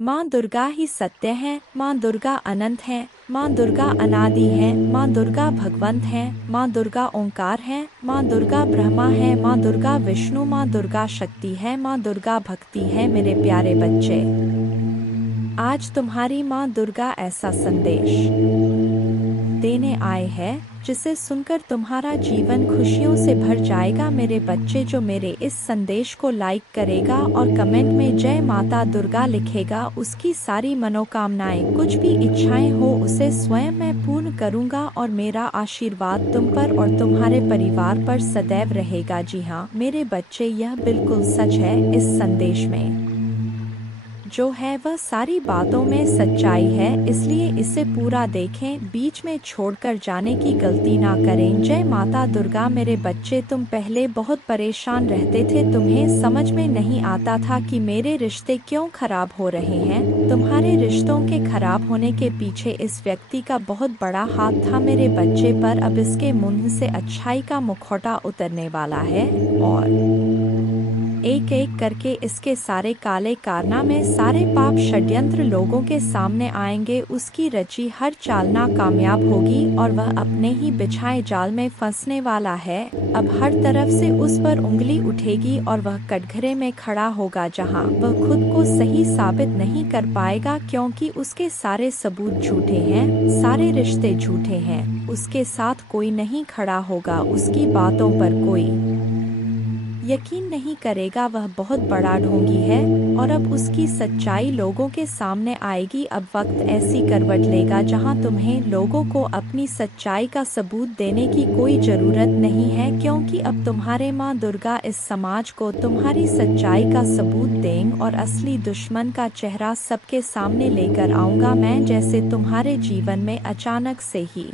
माँ दुर्गा ही सत्य है, माँ दुर्गा अनंत है, माँ दुर्गा अनादि है, माँ दुर्गा भगवंत है, माँ दुर्गा ओंकार है, माँ दुर्गा ब्रह्मा है, माँ दुर्गा विष्णु, माँ दुर्गा शक्ति है, माँ दुर्गा भक्ति है। मेरे प्यारे बच्चे, आज तुम्हारी माँ दुर्गा ऐसा संदेश देने आए है जिसे सुनकर तुम्हारा जीवन खुशियों से भर जाएगा। मेरे बच्चे, जो मेरे इस संदेश को लाइक करेगा और कमेंट में जय माता दुर्गा लिखेगा, उसकी सारी मनोकामनाएं, कुछ भी इच्छाएं हो, उसे स्वयं मैं पूर्ण करूंगा और मेरा आशीर्वाद तुम पर और तुम्हारे परिवार पर सदैव रहेगा। जी हाँ मेरे बच्चे, यह बिल्कुल सच है। इस संदेश में जो है वह सारी बातों में सच्चाई है, इसलिए इसे पूरा देखें, बीच में छोड़कर जाने की गलती ना करें। जय माता दुर्गा। मेरे बच्चे, तुम पहले बहुत परेशान रहते थे, तुम्हें समझ में नहीं आता था कि मेरे रिश्ते क्यों खराब हो रहे हैं। तुम्हारे रिश्तों के खराब होने के पीछे इस व्यक्ति का बहुत बड़ा हाथ था मेरे बच्चे, पर अब इसके मुंह से अच्छाई का मुखौटा उतरने वाला है और एक एक करके इसके सारे काले कारनामे, सारे पाप षड्यंत्र लोगों के सामने आएंगे। उसकी रची हर चाल नाकामयाब होगी और वह अपने ही बिछाए जाल में फंसने वाला है। अब हर तरफ से उस पर उंगली उठेगी और वह कटघरे में खड़ा होगा जहां वह खुद को सही साबित नहीं कर पाएगा, क्योंकि उसके सारे सबूत झूठे हैं, सारे रिश्ते झूठे हैं। उसके साथ कोई नहीं खड़ा होगा, उसकी बातों पर कोई यकीन नहीं करेगा। वह बहुत बड़ा ढोंगी है और अब उसकी सच्चाई लोगों के सामने आएगी। अब वक्त ऐसी करवट लेगा जहां तुम्हें लोगों को अपनी सच्चाई का सबूत देने की कोई जरूरत नहीं है, क्योंकि अब तुम्हारे माँ दुर्गा इस समाज को तुम्हारी सच्चाई का सबूत देंगे और असली दुश्मन का चेहरा सबके सामने लेकर आऊंगा मैं। जैसे तुम्हारे जीवन में अचानक से ही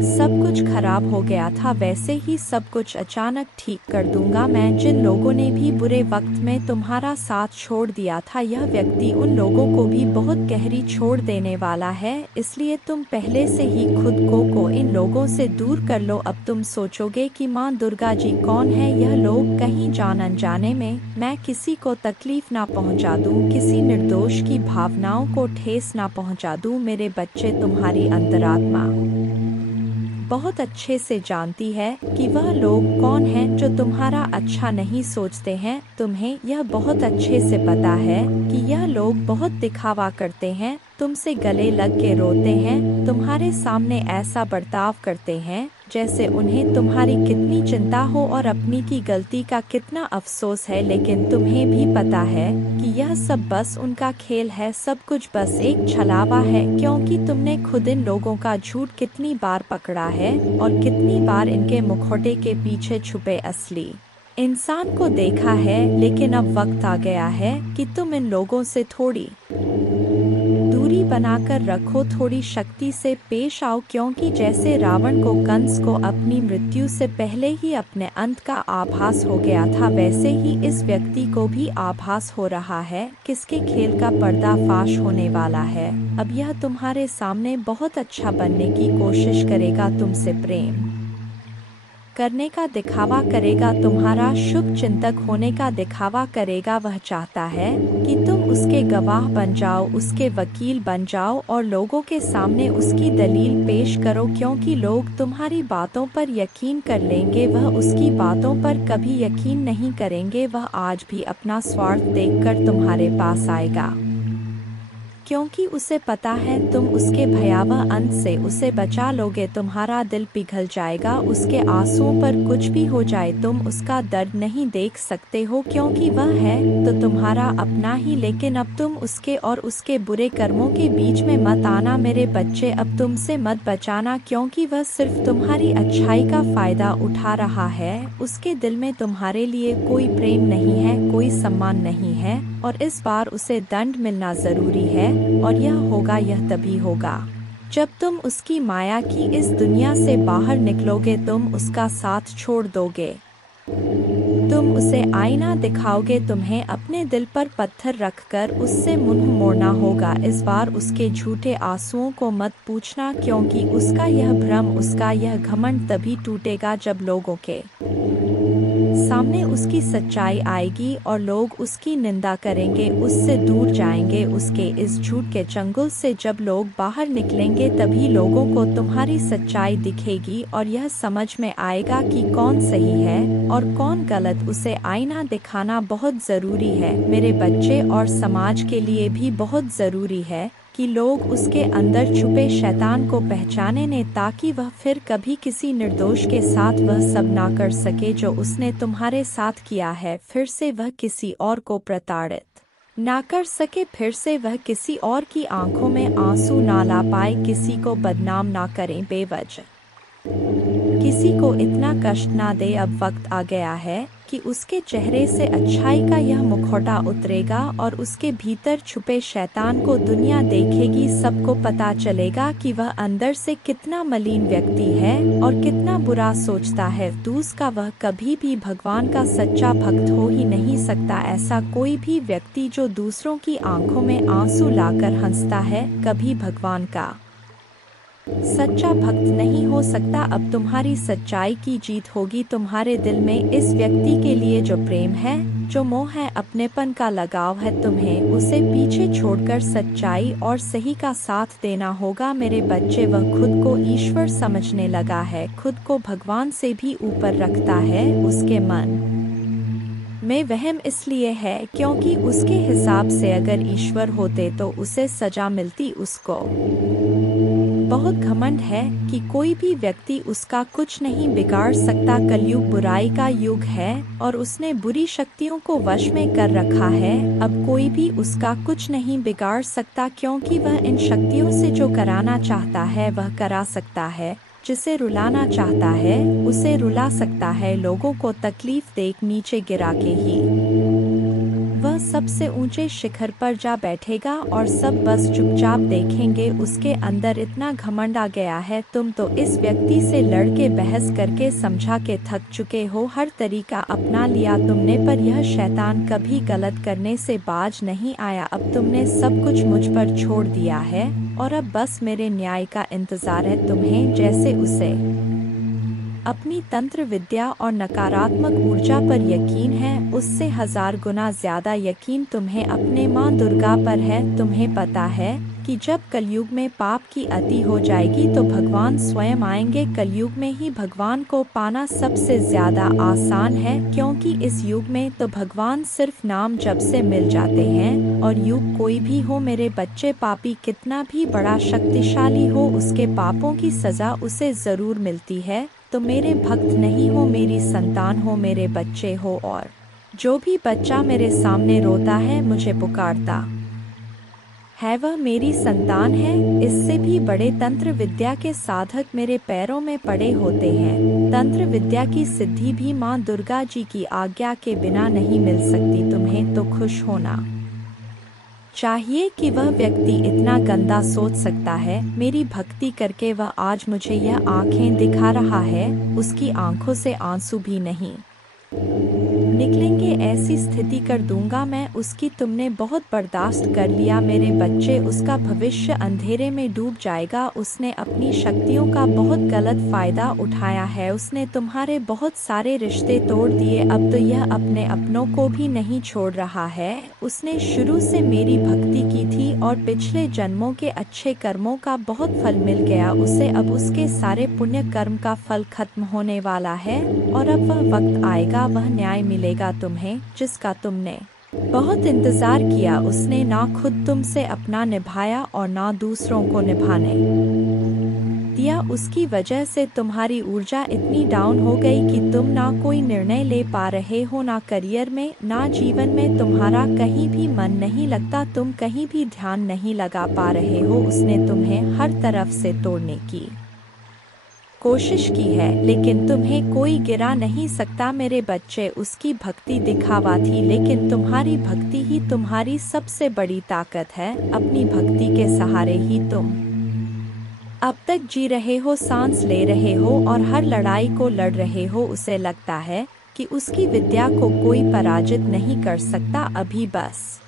सब कुछ खराब हो गया था, वैसे ही सब कुछ अचानक ठीक कर दूंगा मैं। जिन लोगों ने भी बुरे वक्त में तुम्हारा साथ छोड़ दिया था, यह व्यक्ति उन लोगों को भी बहुत गहरी छोड़ देने वाला है, इसलिए तुम पहले से ही खुद को इन लोगों से दूर कर लो। अब तुम सोचोगे कि माँ दुर्गा जी कौन है, यह लोग कहीं जान अनजाने में मैं किसी को तकलीफ ना पहुँचा दूँ, किसी निर्दोष की भावनाओं को ठेस ना पहुँचा दूँ। मेरे बच्चे, तुम्हारी अंतरात्मा बहुत अच्छे से जानती है कि वह लोग कौन हैं जो तुम्हारा अच्छा नहीं सोचते हैं। तुम्हें यह बहुत अच्छे से पता है कि यह लोग बहुत दिखावा करते हैं, तुमसे गले लग के रोते हैं, तुम्हारे सामने ऐसा बर्ताव करते हैं जैसे उन्हें तुम्हारी कितनी चिंता हो और अपनी की गलती का कितना अफसोस है। लेकिन तुम्हें भी पता है कि यह सब बस उनका खेल है, सब कुछ बस एक छलावा है, क्योंकि तुमने खुद इन लोगों का झूठ कितनी बार पकड़ा है और कितनी बार इनके मुखौटे के पीछे छुपे असली इंसान को देखा है। लेकिन अब वक्त आ गया है कि तुम इन लोगों से थोड़ी दूरी बनाकर रखो, थोड़ी शक्ति से पेश आओ, क्योंकि जैसे रावण को कंस को अपनी मृत्यु से पहले ही अपने अंत का आभास हो गया था, वैसे ही इस व्यक्ति को भी आभास हो रहा है किसके खेल का पर्दाफाश होने वाला है। अब यह तुम्हारे सामने बहुत अच्छा बनने की कोशिश करेगा, तुमसे प्रेम करने का दिखावा करेगा, तुम्हारा शुभ चिंतक होने का दिखावा करेगा। वह चाहता है कि तुम उसके गवाह बन जाओ, उसके वकील बन जाओ और लोगों के सामने उसकी दलील पेश करो, क्योंकि लोग तुम्हारी बातों पर यकीन कर लेंगे, वह उसकी बातों पर कभी यकीन नहीं करेंगे। वह आज भी अपना स्वार्थ देखकर तुम्हारे पास आएगा, क्योंकि उसे पता है तुम उसके भयावह अंत से उसे बचा लोगे। तुम्हारा दिल पिघल जाएगा, उसके आंसुओं पर कुछ भी हो जाए तुम उसका दर्द नहीं देख सकते हो, क्योंकि वह है तो तुम्हारा अपना ही। लेकिन अब तुम उसके और उसके बुरे कर्मों के बीच में मत आना मेरे बच्चे, अब तुमसे मत बचाना, क्योंकि वह सिर्फ तुम्हारी अच्छाई का फायदा उठा रहा है। उसके दिल में तुम्हारे लिए कोई प्रेम नहीं है, कोई सम्मान नहीं है और इस बार उसे दंड मिलना जरूरी है। और यह तभी होगा जब तुम उसकी माया की इस दुनिया से बाहर निकलोगे, तुम उसका साथ छोड़ दोगे, तुम उसे आईना दिखाओगे, तुम्हें अपने दिल पर पत्थर रखकर उससे मुंह मोड़ना होगा। इस बार उसके झूठे आंसुओं को मत पूछना, क्योंकि उसका यह भ्रम, उसका यह घमंड तभी टूटेगा जब लोगों के सामने उसकी सच्चाई आएगी और लोग उसकी निंदा करेंगे, उससे दूर जाएंगे। उसके इस झूठ के चंगुल से जब लोग बाहर निकलेंगे तभी लोगों को तुम्हारी सच्चाई दिखेगी और यह समझ में आएगा कि कौन सही है और कौन गलत। उसे आईना दिखाना बहुत ज़रूरी है मेरे बच्चे, और समाज के लिए भी बहुत ज़रूरी है कि लोग उसके अंदर छुपे शैतान को पहचाने ने, ताकि वह फिर कभी किसी निर्दोष के साथ वह सब ना कर सके जो उसने तुम्हारे साथ किया है। फिर से वह किसी और को प्रताड़ित ना कर सके, फिर से वह किसी और की आंखों में आंसू ना ला पाए, किसी को बदनाम ना करें बेवजह, किसी को इतना कष्ट ना दे। अब वक्त आ गया है कि उसके चेहरे से अच्छाई का यह मुखौटा उतरेगा और उसके भीतर छुपे शैतान को दुनिया देखेगी। सबको पता चलेगा कि वह अंदर से कितना मलिन व्यक्ति है और कितना बुरा सोचता है। दूसरा, वह कभी भी भगवान का सच्चा भक्त हो ही नहीं सकता। ऐसा कोई भी व्यक्ति जो दूसरों की आंखों में आंसू लाकर हंसता है कभी भगवान का सच्चा भक्त नहीं हो सकता। अब तुम्हारी सच्चाई की जीत होगी। तुम्हारे दिल में इस व्यक्ति के लिए जो प्रेम है, जो मोह है, अपनेपन का लगाव है, तुम्हें उसे पीछे छोड़कर सच्चाई और सही का साथ देना होगा मेरे बच्चे। वह खुद को ईश्वर समझने लगा है, खुद को भगवान से भी ऊपर रखता है। उसके मन में वहम इसलिए है क्योंकि उसके हिसाब से अगर ईश्वर होते तो उसे सजा मिलती। उसको बहुत घमंड है कि कोई भी व्यक्ति उसका कुछ नहीं बिगाड़ सकता। कलयुग बुराई का युग है और उसने बुरी शक्तियों को वश में कर रखा है। अब कोई भी उसका कुछ नहीं बिगाड़ सकता, क्योंकि वह इन शक्तियों से जो कराना चाहता है वह करा सकता है, जिसे रुलाना चाहता है उसे रुला सकता है। लोगों को तकलीफ देख नीचे गिरा के ही वह सबसे ऊंचे शिखर पर जा बैठेगा और सब बस चुपचाप देखेंगे। उसके अंदर इतना घमंड आ गया है। तुम तो इस व्यक्ति से लड़के बहस करके समझा के थक चुके हो, हर तरीका अपना लिया तुमने, पर यह शैतान कभी गलत करने से बाज नहीं आया। अब तुमने सब कुछ मुझ पर छोड़ दिया है और अब बस मेरे न्याय का इंतजार है तुम्हें। जैसे उसे अपनी तंत्र विद्या और नकारात्मक ऊर्जा पर यकीन है, उससे 1000 गुना ज्यादा यकीन तुम्हें अपने मां दुर्गा पर है। तुम्हें पता है कि जब कलयुग में पाप की अति हो जाएगी तो भगवान स्वयं आएंगे। कलयुग में ही भगवान को पाना सबसे ज्यादा आसान है, क्योंकि इस युग में तो भगवान सिर्फ नाम जप से मिल जाते हैं। और युग कोई भी हो मेरे बच्चे, पापी कितना भी बड़ा शक्तिशाली हो, उसके पापों की सजा उसे जरूर मिलती है। तो मेरे भक्त नहीं हो, मेरी संतान हो, मेरे बच्चे हो। और जो भी बच्चा मेरे सामने रोता है, मुझे पुकारता है, वह मेरी संतान है। इससे भी बड़े तंत्र विद्या के साधक मेरे पैरों में पड़े होते हैं। तंत्र विद्या की सिद्धि भी मां दुर्गा जी की आज्ञा के बिना नहीं मिल सकती। तुम्हें तो खुश होना चाहिए कि वह व्यक्ति इतना गंदा सोच सकता है। मेरी भक्ति करके वह आज मुझे यह आंखें दिखा रहा है, उसकी आंखों से आंसू भी नहीं निकलेंगे। ऐसी स्थिति कर दूंगा मैं उसकी। तुमने बहुत बर्दाश्त कर लिया मेरे बच्चे, उसका भविष्य अंधेरे में डूब जाएगा। उसने अपनी शक्तियों का बहुत गलत फायदा उठाया है। उसने तुम्हारे बहुत सारे रिश्ते तोड़ दिए। अब तो यह अपने अपनों को भी नहीं छोड़ रहा है। उसने शुरू से मेरी भक्ति की थी और पिछले जन्मों के अच्छे कर्मों का बहुत फल मिल गया उसे। अब उसके सारे पुण्य कर्म का फल खत्म होने वाला है और अब वह वक्त आएगा, वह न्याय मिलेगा तुम्हें, जिसका तुमने बहुत इंतजार किया। उसने ना खुद तुमसे अपना निभाया और ना दूसरों को निभाने दिया। उसकी वजह से तुम्हारी ऊर्जा इतनी डाउन हो गई कि तुम ना कोई निर्णय ले पा रहे हो, ना करियर में, ना जीवन में। तुम्हारा कहीं भी मन नहीं लगता, तुम कहीं भी ध्यान नहीं लगा पा रहे हो। उसने तुम्हें हर तरफ से तोड़ने की कोशिश की है, लेकिन तुम्हें कोई गिरा नहीं सकता मेरे बच्चे। उसकी भक्ति दिखावा थी, लेकिन तुम्हारी भक्ति ही तुम्हारी सबसे बड़ी ताकत है। अपनी भक्ति के सहारे ही तुम अब तक जी रहे हो, सांस ले रहे हो और हर लड़ाई को लड़ रहे हो। उसे लगता है कि उसकी विद्या को कोई पराजित नहीं कर सकता। अभी बस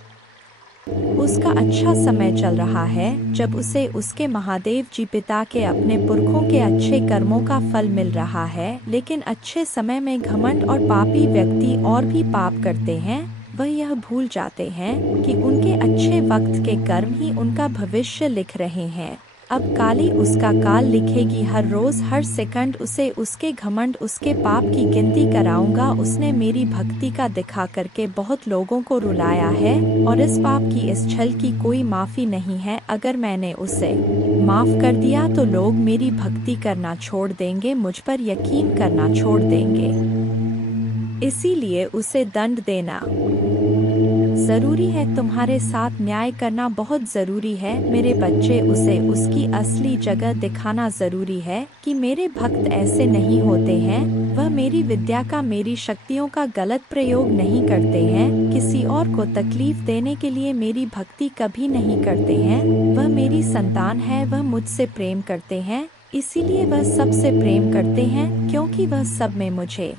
उसका अच्छा समय चल रहा है, जब उसे उसके महादेव जी पिता के अपने पुरखों के अच्छे कर्मों का फल मिल रहा है। लेकिन अच्छे समय में घमंड और पापी व्यक्ति और भी पाप करते हैं। वह यह भूल जाते हैं कि उनके अच्छे वक्त के कर्म ही उनका भविष्य लिख रहे हैं। अब काली उसका काल लिखेगी, हर रोज हर सेकंड उसे उसके घमंड उसके पाप की गिनती कराऊंगा। उसने मेरी भक्ति का दिखा करके बहुत लोगों को रुलाया है और इस पाप की इस छल की कोई माफी नहीं है। अगर मैंने उसे माफ कर दिया तो लोग मेरी भक्ति करना छोड़ देंगे, मुझ पर यकीन करना छोड़ देंगे। इसीलिए उसे दंड देना जरूरी है। तुम्हारे साथ न्याय करना बहुत जरूरी है मेरे बच्चे। उसे उसकी असली जगह दिखाना जरूरी है कि मेरे भक्त ऐसे नहीं होते हैं। वह मेरी विद्या का, मेरी शक्तियों का गलत प्रयोग नहीं करते हैं। किसी और को तकलीफ देने के लिए मेरी भक्ति कभी नहीं करते हैं। वह मेरी संतान है, वह मुझसे प्रेम करते हैं। इसीलिए वह सबसे प्रेम करते हैं, क्योंकि वह सब में मुझे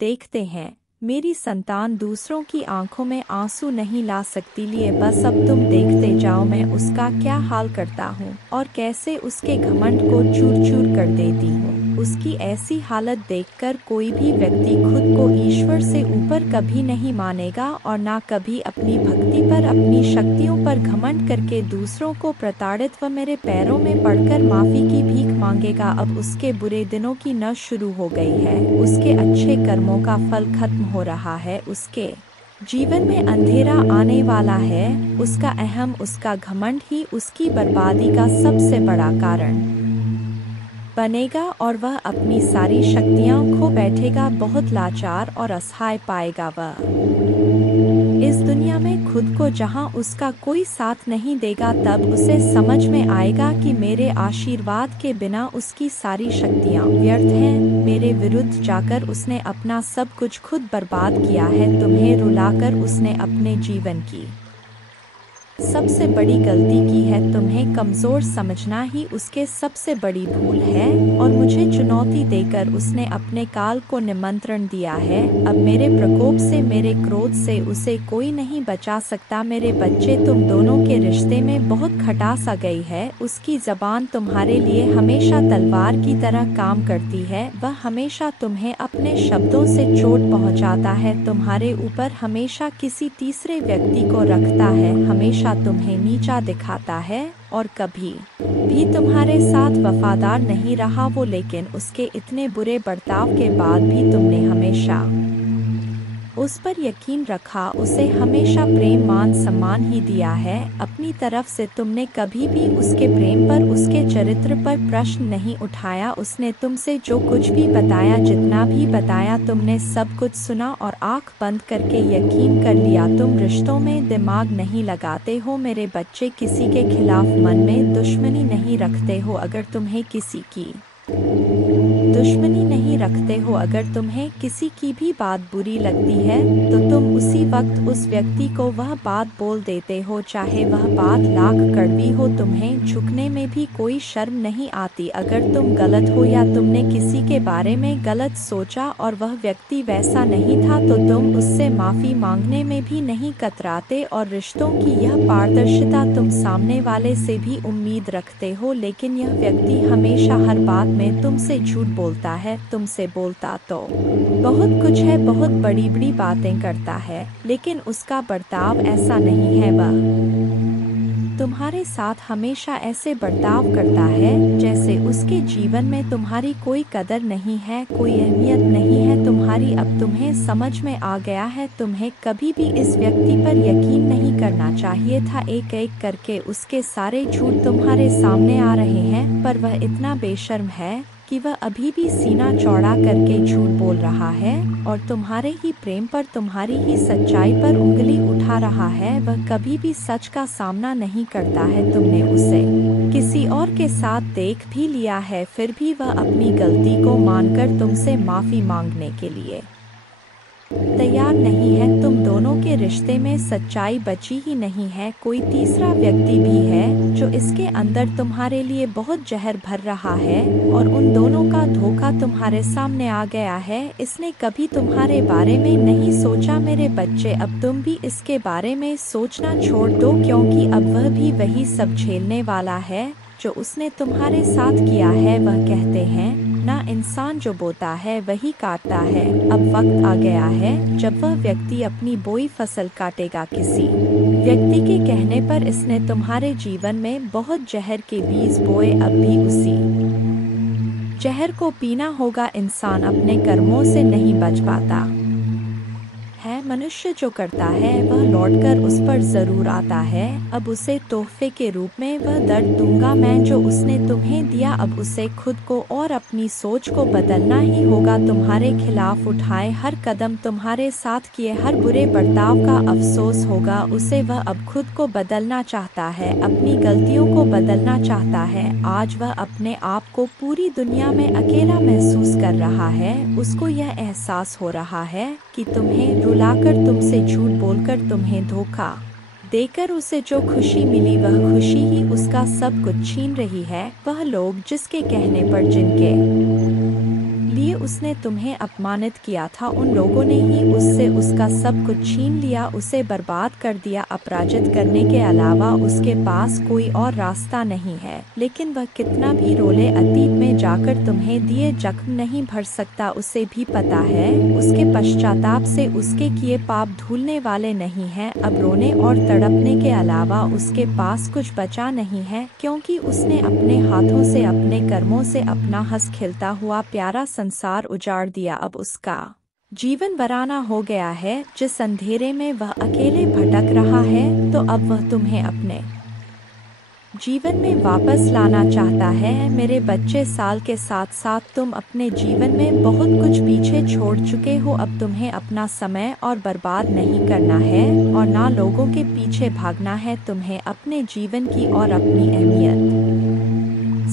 देखते हैं। मेरी संतान दूसरों की आंखों में आंसू नहीं ला सकती, लिए बस अब तुम देखते जाओ मैं उसका क्या हाल करता हूँ और कैसे उसके घमंड को चूर चूर कर देती हूँ। उसकी ऐसी हालत देखकर कोई भी व्यक्ति खुद को ईश्वर से ऊपर कभी नहीं मानेगा और ना कभी अपनी भक्ति पर, अपनी शक्तियों पर घमंड करके दूसरों को प्रताड़ित व मेरे पैरों में पड़कर माफी की भीख मांगेगा। अब उसके बुरे दिनों की न शुरू हो गई है, उसके अच्छे कर्मों का फल खत्म हो रहा है। उसके जीवन में अंधेरा आने वाला है। उसका अहम, उसका घमंड ही उसकी बर्बादी का सबसे बड़ा कारण बनेगा और वह अपनी सारी शक्तियां खो बैठेगा। बहुत लाचार और असहाय पाएगा वह इस दुनिया में खुद को, जहां उसका कोई साथ नहीं देगा। तब उसे समझ में आएगा कि मेरे आशीर्वाद के बिना उसकी सारी शक्तियां व्यर्थ हैं। मेरे विरुद्ध जाकर उसने अपना सब कुछ खुद बर्बाद किया है। तुम्हें रुलाकर उसने अपने जीवन की सबसे बड़ी गलती की है। तुम्हें कमजोर समझना ही उसके सबसे बड़ी भूल है और मुझे चुनौती देकर उसने अपने काल को निमंत्रण दिया है। अब मेरे प्रकोप से, मेरे क्रोध से उसे कोई नहीं बचा सकता। मेरे बच्चे, तुम दोनों के रिश्ते में बहुत खटास आ गई है। उसकी जबान तुम्हारे लिए हमेशा तलवार की तरह काम करती है। वह हमेशा तुम्हें अपने शब्दों से चोट पहुंचाता है, तुम्हारे ऊपर हमेशा किसी तीसरे व्यक्ति को रखता है, हमेशा तुम्हें नीचा दिखाता है और कभी भी तुम्हारे साथ वफादार नहीं रहा वो। लेकिन उसके इतने बुरे बर्ताव के बाद भी तुमने हमेशा उस पर यकीन रखा, उसे हमेशा प्रेम मान सम्मान ही दिया है। अपनी तरफ से तुमने कभी भी उसके प्रेम पर, उसके चरित्र पर प्रश्न नहीं उठाया। उसने तुमसे जो कुछ भी बताया, जितना भी बताया, तुमने सब कुछ सुना और आंख बंद करके यकीन कर लिया। तुम रिश्तों में दिमाग नहीं लगाते हो मेरे बच्चे, किसी के खिलाफ मन में दुश्मनी नहीं रखते हो। अगर तुम्हें किसी की दुश्मनी नहीं रखते हो, अगर तुम्हें किसी की भी बात बुरी लगती है तो तुम उसी वक्त उस व्यक्ति को वह बात बोल देते हो, चाहे वह बात लाख कड़वी हो। तुम्हें झुकने में भी कोई शर्म नहीं आती। अगर तुम गलत हो या तुमने किसी के बारे में गलत सोचा और वह व्यक्ति वैसा नहीं था तो तुम उससे माफी मांगने में भी नहीं कतराते। और रिश्तों की यह पारदर्शिता तुम सामने वाले से भी उम्मीद रखते हो, लेकिन यह व्यक्ति हमेशा हर बात में तुमसे झूठ बोलता है। तुमसे बोलता तो बहुत कुछ है, बहुत बड़ी बड़ी बातें करता है, लेकिन उसका बर्ताव ऐसा नहीं है। वह तुम्हारे साथ हमेशा ऐसे बर्ताव करता है जैसे उसके जीवन में तुम्हारी कोई कदर नहीं है, कोई अहमियत नहीं है तुम्हारी। अब तुम्हें समझ में आ गया है, तुम्हें कभी भी इस व्यक्ति पर यकीन नहीं करना चाहिए था। एक एक करके उसके सारे झूठ तुम्हारे सामने आ रहे हैं, पर वह इतना बेशर्म है कि वह अभी भी सीना चौड़ा करके झूठ बोल रहा है और तुम्हारे ही प्रेम पर, तुम्हारी ही सच्चाई पर उंगली उठा रहा है। वह कभी भी सच का सामना नहीं करता है। तुमने उसे किसी और के साथ देख भी लिया है, फिर भी वह अपनी गलती को मानकर तुमसे माफी मांगने के लिए तैयार नहीं है। तुम दोनों के रिश्ते में सच्चाई बची ही नहीं है। कोई तीसरा व्यक्ति भी है जो इसके अंदर तुम्हारे लिए बहुत जहर भर रहा है और उन दोनों का धोखा तुम्हारे सामने आ गया है। इसने कभी तुम्हारे बारे में नहीं सोचा मेरे बच्चे। अब तुम भी इसके बारे में सोचना छोड़ दो, क्योंकि अब वह भी वही सब झेलने वाला है जो उसने तुम्हारे साथ किया है। वह कहते हैं ना, इंसान जो बोता है वही काटता है। अब वक्त आ गया है जब वह व्यक्ति अपनी बोई फसल काटेगा। किसी व्यक्ति के कहने पर इसने तुम्हारे जीवन में बहुत जहर के बीज बोए। अब भी उसी जहर को पीना होगा। इंसान अपने कर्मों से नहीं बच पाता है। मनुष्य जो करता है वह लौटकर उस पर जरूर आता है। अब उसे तोहफे के रूप में वह दर्द दूंगा मैं जो उसने तुम्हें दिया। अब उसे खुद को और अपनी सोच को बदलना ही होगा। तुम्हारे खिलाफ उठाए हर कदम, तुम्हारे साथ किए हर बुरे बर्ताव का अफसोस होगा उसे। वह अब खुद को बदलना चाहता है, अपनी गलतियों को बदलना चाहता है। आज वह अपने आप को पूरी दुनिया में अकेला महसूस कर रहा है। उसको यह एहसास हो रहा है कि तुम्हें रुलाकर, तुमसे झूठ बोलकर, तुम्हें धोखा देकर उसे जो खुशी मिली वह खुशी ही उसका सब कुछ छीन रही है। वह लोग जिसके कहने पर, जिनके लिए उसने तुम्हें अपमानित किया था, उन लोगों ने ही उससे उसका सब कुछ छीन लिया, उसे बर्बाद कर दिया। अपराजित करने के अलावा उसके पास कोई और रास्ता नहीं है। लेकिन वह कितना भी रोले, अतीत में जाकर तुम्हें दिए जख्म नहीं भर सकता। उसे भी पता है उसके पश्चाताप से उसके किए पाप धुलने वाले नहीं हैं। अब रोने और तड़पने के अलावा उसके पास कुछ बचा नहीं है, क्योंकि उसने अपने हाथों से, अपने कर्मों से अपना हंस खिलता हुआ प्यारा संसार उजाड़ दिया। अब उसका जीवन वीराना हो गया है। जिस अंधेरे में वह अकेले भटक रहा है, तो अब वह तुम्हें अपने जीवन में वापस लाना चाहता है। मेरे बच्चे, साल के साथ साथ तुम अपने जीवन में बहुत कुछ पीछे छोड़ चुके हो। अब तुम्हें अपना समय और बर्बाद नहीं करना है और ना लोगों के पीछे भागना है। तुम्हें अपने जीवन की और अपनी अहमियत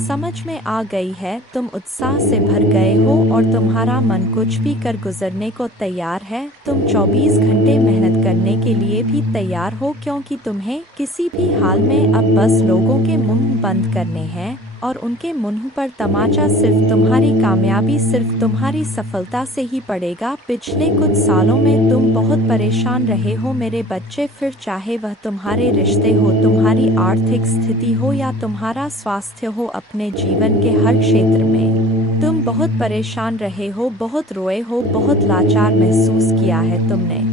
समझ में आ गई है। तुम उत्साह से भर गए हो और तुम्हारा मन कुछ भी कर गुजरने को तैयार है। तुम 24 घंटे मेहनत करने के लिए भी तैयार हो, क्योंकि तुम्हें किसी भी हाल में अब बस लोगों के मुंह बंद करने हैं और उनके मुंह पर तमाचा सिर्फ तुम्हारी कामयाबी, सिर्फ तुम्हारी सफलता से ही पड़ेगा। पिछले कुछ सालों में तुम बहुत परेशान रहे हो मेरे बच्चे। फिर चाहे वह तुम्हारे रिश्ते हो, तुम्हारी आर्थिक स्थिति हो या तुम्हारा स्वास्थ्य हो, अपने जीवन के हर क्षेत्र में तुम बहुत परेशान रहे हो, बहुत रोए हो, बहुत लाचार महसूस किया है तुमने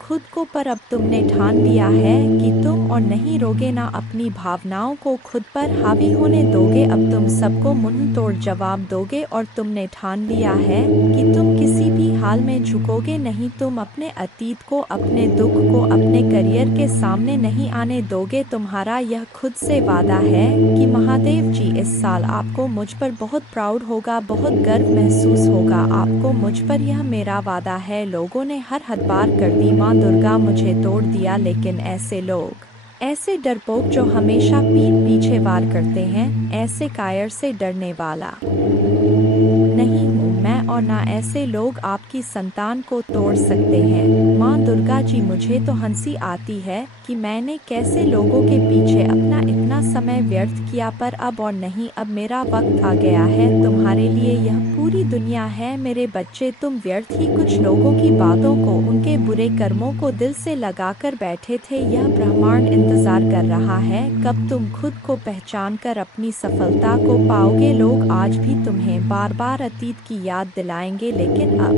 खुद को। पर अब तुमने ठान लिया है कि तुम और नहीं रोगे, ना अपनी भावनाओं को खुद पर हावी होने दोगे। अब तुम सबको मुंह तोड़ जवाब दोगे और तुमने ठान लिया है कि तुम किसी भी हाल में झुकोगे नहीं। तुम अपने अतीत को, अपने दुख को अपने करियर के सामने नहीं आने दोगे। तुम्हारा यह खुद से वादा है कि महादेव जी, इस साल आपको मुझ पर बहुत प्राउड होगा, बहुत गर्व महसूस होगा आपको मुझ पर। यह मेरा वादा है। लोगों ने हर हद पार कर दी, माँ दुर्गा मुझे तोड़ दिया, लेकिन ऐसे लोग, ऐसे डरपोक जो हमेशा पीठ पीछे वार करते हैं, ऐसे कायर से डरने वाला नहीं हूँ मैं, और ना ऐसे लोग आपकी संतान को तोड़ सकते हैं। माँ दुर्गा जी, मुझे तो हंसी आती है कि मैंने कैसे लोगों के पीछे अपना इतना समय व्यर्थ किया। पर अब और नहीं, अब मेरा वक्त आ गया है। तुम्हारे लिए यह पूरी दुनिया है मेरे बच्चे। तुम व्यर्थ ही कुछ लोगों की बातों को, उनके बुरे कर्मों को दिल से लगाकर बैठे थे। यह ब्रह्मांड इंतजार कर रहा है कब तुम खुद को पहचान कर अपनी सफलता को पाओगे। लोग आज भी तुम्हें बार बार अतीत की याद दिलाएंगे, लेकिन अब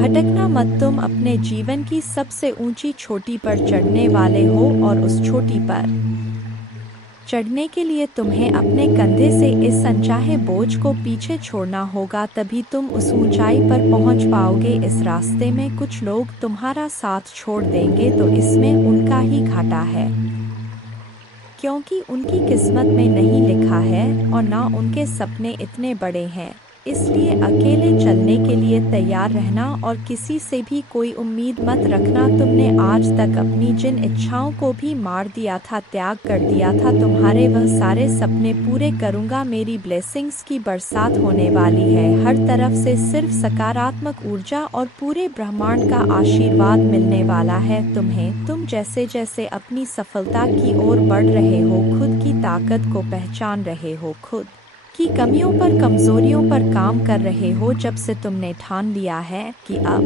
भटकना मत। तुम अपने जीवन की सबसे ऊंची चोटी पर चढ़ने वाले हो और उस चोटी पर चढ़ने के लिए तुम्हें अपने कंधे से इस अनचाहे बोझ को पीछे छोड़ना होगा, तभी तुम उस ऊंचाई पर पहुंच पाओगे। इस रास्ते में कुछ लोग तुम्हारा साथ छोड़ देंगे, तो इसमें उनका ही घाटा है, क्योंकि उनकी किस्मत में नहीं लिखा है और ना उनके सपने इतने बड़े हैं। इसलिए अकेले चलने के लिए तैयार रहना और किसी से भी कोई उम्मीद मत रखना। तुमने आज तक अपनी जिन इच्छाओं को भी मार दिया था, त्याग कर दिया था, तुम्हारे वह सारे सपने पूरे करूंगा। मेरी ब्लेसिंग्स की बरसात होने वाली है, हर तरफ से सिर्फ सकारात्मक ऊर्जा और पूरे ब्रह्मांड का आशीर्वाद मिलने वाला है तुम्हें। तुम जैसे जैसे अपनी सफलता की ओर बढ़ रहे हो, खुद की ताकत को पहचान रहे हो, खुद की कमियों पर, कमजोरियों पर काम कर रहे हो। जब से तुमने ठान लिया है कि अब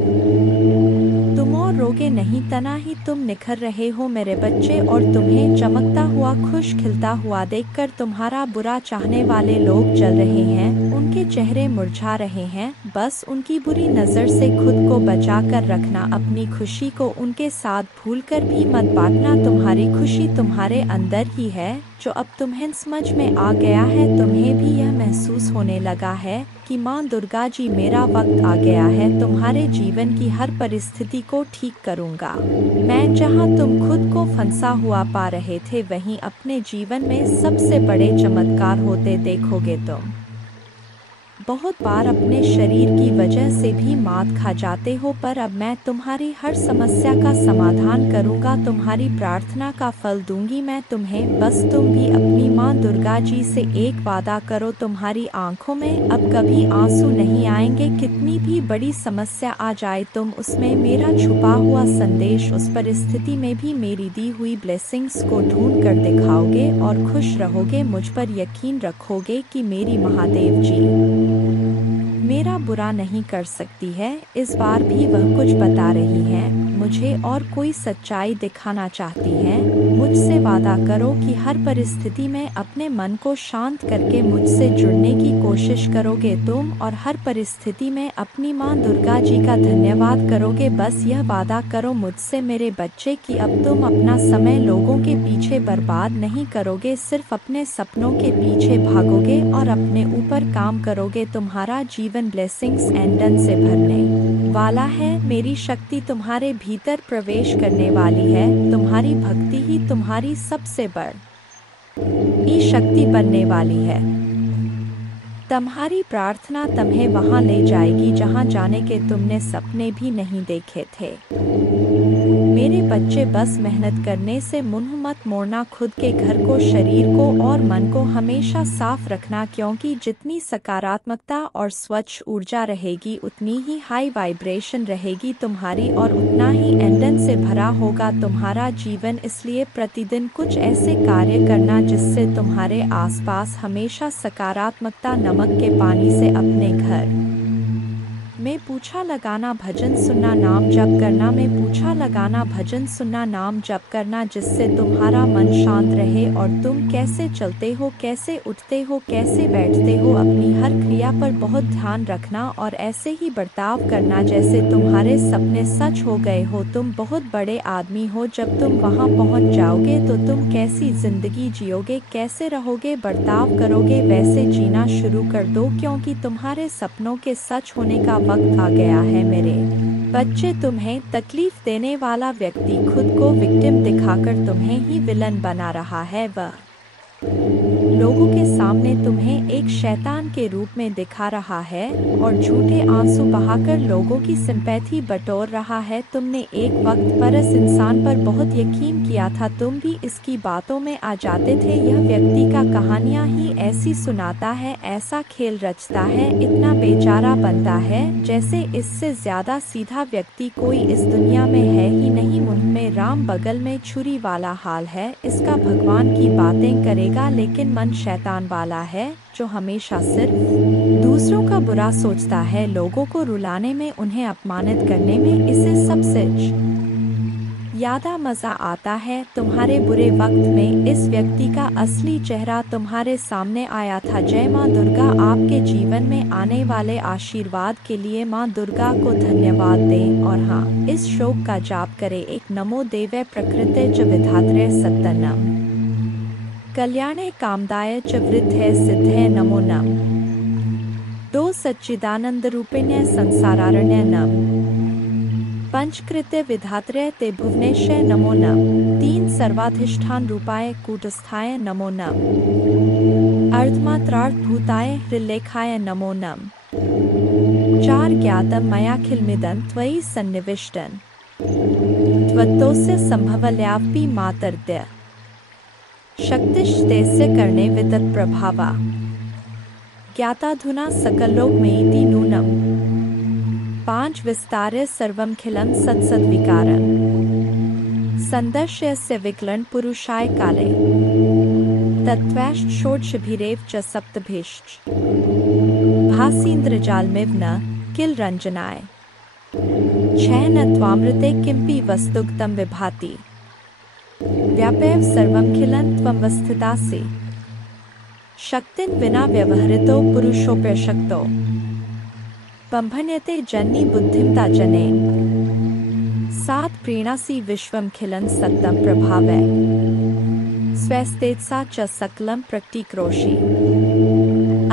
तुम और रोगे नहीं, तना ही तुम निखर रहे हो मेरे बच्चे। और तुम्हें चमकता हुआ, खुश खिलता हुआ देखकर तुम्हारा बुरा चाहने वाले लोग जल रहे हैं, उनके चेहरे मुरझा रहे हैं। बस उनकी बुरी नज़र से खुद को बचा कर रखना, अपनी खुशी को उनके साथ भूलकर भी मत बांटना। तुम्हारी खुशी तुम्हारे अंदर ही है, जो अब तुम्हें समझ में आ गया है। तुम्हें भी यह महसूस होने लगा है कि माँ दुर्गा जी, मेरा वक्त आ गया है, तुम्हारे जीवन की हर परिस्थिति को ठीक करूँगा। मैं जहाँ तुम खुद को फंसा हुआ पा रहे थे, वहीं अपने जीवन में सबसे बड़े चमत्कार होते देखोगे तुम। बहुत बार अपने शरीर की वजह से भी मात खा जाते हो, पर अब मैं तुम्हारी हर समस्या का समाधान करूंगा, तुम्हारी प्रार्थना का फल दूंगी मैं तुम्हें। बस तुम भी अपनी माँ दुर्गा जी से एक वादा करो, तुम्हारी आंखों में अब कभी आंसू नहीं आएंगे। कितनी भी बड़ी समस्या आ जाए, तुम उसमें मेरा छुपा हुआ संदेश, उस परिस्थिति में भी मेरी दी हुई ब्लेसिंग्स को ढूंढ कर दिखाओगे और खुश रहोगे। मुझ पर यकीन रखोगे कि मेरी महादेव जी मेरा बुरा नहीं कर सकती है। इस बार भी वह कुछ बता रही है मुझे और कोई सच्चाई दिखाना चाहती है। मुझसे वादा करो कि हर परिस्थिति में अपने मन को शांत करके मुझसे जुड़ने की कोशिश करोगे तुम, और हर परिस्थिति में अपनी माँ दुर्गा जी का धन्यवाद करोगे। बस यह वादा करो मुझसे मेरे बच्चे कि अब तुम अपना समय लोगों के पीछे बर्बाद नहीं करोगे, सिर्फ अपने सपनों के पीछे भागोगे और अपने ऊपर काम करोगे। तुम्हारा जीवन ब्लेसिंग्स एंडन से भरने वाला है। मेरी शक्ति तुम्हारे भीतर प्रवेश करने वाली है। तुम्हारी भक्ति ही तुम्हारी सबसे बड़ी शक्ति बनने वाली है। तुम्हारी प्रार्थना तुम्हें वहां ले जाएगी जहां जाने के तुमने सपने भी नहीं देखे थे। मेरे बच्चे, बस मेहनत करने से मुंह मत मोड़ना, खुद के घर को, शरीर को और मन को हमेशा साफ रखना, क्योंकि जितनी सकारात्मकता और स्वच्छ ऊर्जा रहेगी, उतनी ही हाई वाइब्रेशन रहेगी तुम्हारी और उतना ही एंडन से भरा होगा तुम्हारा जीवन। इसलिए प्रतिदिन कुछ ऐसे कार्य करना जिससे तुम्हारे आसपास हमेशा सकारात्मकता, नमक के पानी से अपने घर में पूछा लगाना, भजन सुनना, नाम जप करना, में पूछा लगाना, भजन सुनना, नाम जप करना, जिससे तुम्हारा मन शांत रहे और तुम कैसे चलते हो, कैसे उठते हो, कैसे बैठते हो, अपनी हर क्रिया पर बहुत ध्यान रखना और ऐसे ही बर्ताव करना जैसे तुम्हारे सपने सच हो गए हो। तुम बहुत बड़े आदमी हो, जब तुम वहां पहुंच जाओगे तो तुम कैसी जिंदगी जियोगे, कैसे रहोगे, बर्ताव करोगे, वैसे जीना शुरू कर दो, क्योंकि तुम्हारे सपनों के सच होने का वक्त आ गया है मेरे बच्चे। तुम्हें तकलीफ देने वाला व्यक्ति खुद को विक्टिम दिखाकर तुम्हें ही विलन बना रहा है। वह लोगों के सामने तुम्हें एक शैतान के रूप में दिखा रहा है और झूठे आंसू बहाकर लोगों की सिंपैथी बटोर रहा है। तुमने एक वक्त पर इस इंसान पर बहुत यकीन किया था, तुम भी इसकी बातों में आ जाते थे। यह व्यक्ति का कहानियां ही ऐसी सुनाता है, ऐसा खेल रचता है, इतना बेचारा बनता है जैसे इससे ज्यादा सीधा व्यक्ति कोई इस दुनिया में है ही नहीं। मुंह में राम, बगल में छुरी वाला हाल है इसका। भगवान की बातें करेगा लेकिन मन शैतान वाला है, जो हमेशा सिर्फ दूसरों का बुरा सोचता है, लोगों को रुलाने में, उन्हें अपमानित करने में इसे सबसे ज्यादा मजा आता है। तुम्हारे बुरे वक्त में इस व्यक्ति का असली चेहरा तुम्हारे सामने आया था। जय माँ दुर्गा। आपके जीवन में आने वाले आशीर्वाद के लिए माँ दुर्गा को धन्यवाद दें और हाँ, इस श्लोक का जाप करें। एक नमो देवै प्रकृते च विधात्रे सत्तनम कल्याणे कामदाय च वृद्धे सिद्धे नमो नम। 2 सच्चिदानंद रूपिण्य संसारारण्य नम। पंचकृत्य विधात्रे ते भुवनेश्वर नमो नम। 3 सर्वाधिष्ठान रूपाय कूटस्थाय नमो नम। अर्धमात्रार्थ भूताय हृलेखाय नमो नम। विचार ज्ञातम मयाखिलमिदं त्वयि सन्निविष्टं त्वत्तोस्य संभवल्यापि मातर्द्य शक्तिश्तेस्य कर्णे वितत्प्रभावा ज्ञाताधुना सकल्लोकमेति नूनम् 5 विस्तार्य सर्वमखिलं सत्सद्विकारं सन्दर्श्यस्य विक्लन् पुरुषाय काले तत्त्वैश्च षोडशभिरेव च सप्तभिश्च भासीन्द्रजालमिव न किल रञ्जनाय छैन त्वामृते किमपि वस्तुगतं विभाति व्यापैव सर्वमखिलं त्वमवस्थितासि शक्तिं विना व्यवहृतो पुरुषोऽप्यशक्तो बम्भन्यते जन्नी बुद्धिमता जनेन सात् प्रीणासि विश्वमखिलं सत्तं प्रभावै स्वैस्तेत्सा च सकलं प्रकटीकरोषि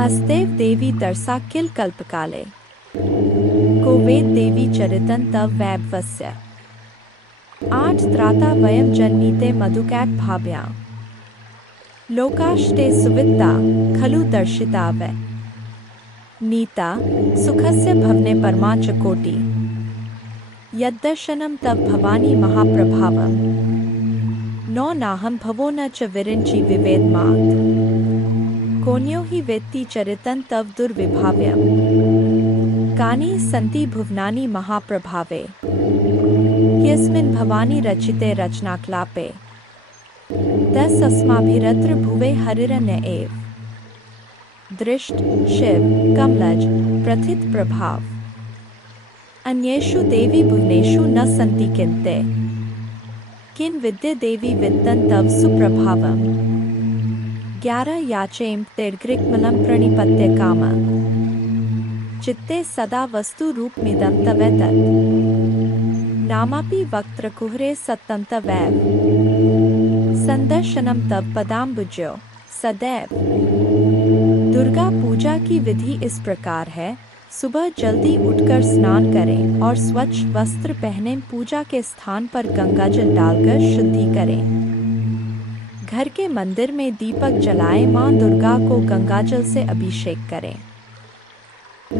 अस्तेव देवी तरसा किल कल्पकाले को वेद देवी चरितं तव वैभवस्य 8 त्राता वयं जन्नीते मधुकैट भाभ्यां लोकाष्टे सुवित्ता खलु दर्शिता वै नीता सुखस्य भवने परमा च कोटि यद्दर्शनं तव भवानी महाप्रभावं नो नाहं भवो न च विरिञ्चि विवेदमात् कोन्यो हि वेत्ति चरितं तव दुर्विभाव्यं कानि सन्ति भुवनानि महाप्रभावे यस्मिन् भवानी रचिते रचनाक्लापे तस्माभिरत्र भुवे हरिरन्य एव दृष्ट शिव कमलज प्रथित प्रभाव अन्येषु देवी भुवनेषु न सन्ति किन्ते किन विद्ये देवी वित्तं तव सुप्रभावम् 11 याचेम तेर्ग्रिक्मलं प्रणिपत्य काम चित्ते सदा वस्तु रूपमिदं तवेतत् नामापि वक्त्रकुहरे सत्तं तवैव संदर्शनम तव पदाम्बुजो सदैव। दुर्गा पूजा की विधि इस प्रकार है। सुबह जल्दी उठकर स्नान करें और स्वच्छ वस्त्र पहनें। पूजा के स्थान पर गंगाजल डालकर शुद्धि करें। घर के मंदिर में दीपक जलाएं। मां दुर्गा को गंगाजल से अभिषेक करें।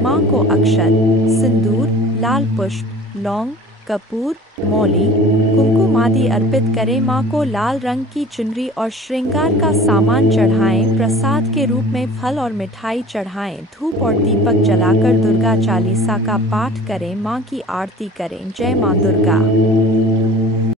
मां को अक्षत, सिंदूर, लाल पुष्प, लौंग, कपूर, मौली, कुमकुम आदि अर्पित करें। मां को लाल रंग की चुनरी और श्रृंगार का सामान चढ़ाएं। प्रसाद के रूप में फल और मिठाई चढ़ाएं। धूप और दीपक जलाकर दुर्गा चालीसा का पाठ करें। मां की आरती करें। जय मां दुर्गा।